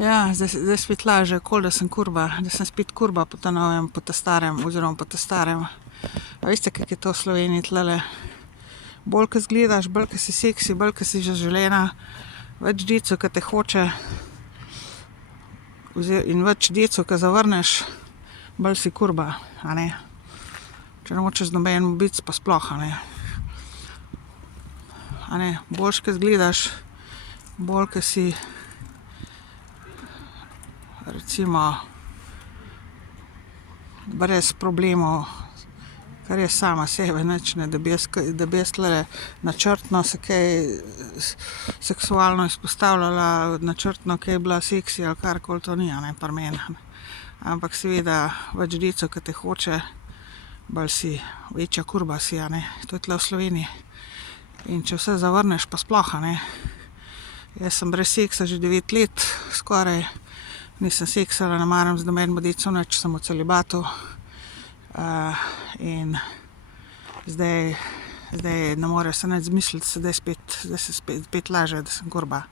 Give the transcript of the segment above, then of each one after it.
Ja, zdaj spet laže, kol da sem kurba, da sem spet kurba po ta novem, po ta starem, oziroma po ta starem. A veste, kak je to v Sloveniji tlele? Bolj, ko zgledaš, bolj, ko si seksi, bolj, ko si zaželena, več decev, ko te hoče, in več decev, ko zavrneš, bolj si kurba, a ne. Če ne hočeš z nobenim biti, pa sploh, a ne. A ne, boljš, ko zgledaš, bolj, ko si recimo brez problemov, kar je sama sebe, nič ne, da bi jaz tlele načrtno se kaj seksualno izpostavljala, načrtno kaj bila seksi ali karkoli, to ni, a ne, pri meni. Ampak seveda več decev, ko te hoče, bolj si, večja kurba si, a ne, to je tule v Sloveniji. In če vse zavrneš, pa sploh, a ne. Jaz sem brez seksa že 9 let, skoraj. Nisem seksala, ne maram z nobenim decom nič, sem v celibatu. In zdaj ne more se nič zmisliti, zdaj se spet laže, da sem kurba.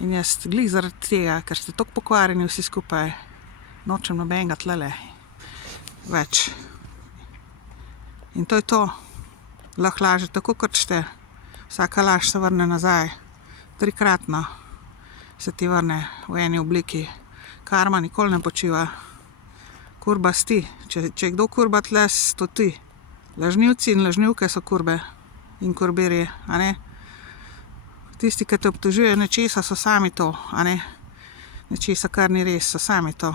In jaz glih zaradi tega, ker ste toliko pokvarjeni vsi skupaj, nočem nobenega tlele več. In to je to. Lahko laže tako, kot ste. Vsaka laž se vrne nazaj. 3-kratno se ti vrne v eni obliki. Karma nikoli ne počiva. Kurba si ti. Če je kdo kurba tle, si to ti. Lažnivci in lažnivke so kurbe in kurbirji, a ne. Tisti, ki te obtožujejo nečesa, so sami to, a ne. Nečesa, kar ni res, so sami to.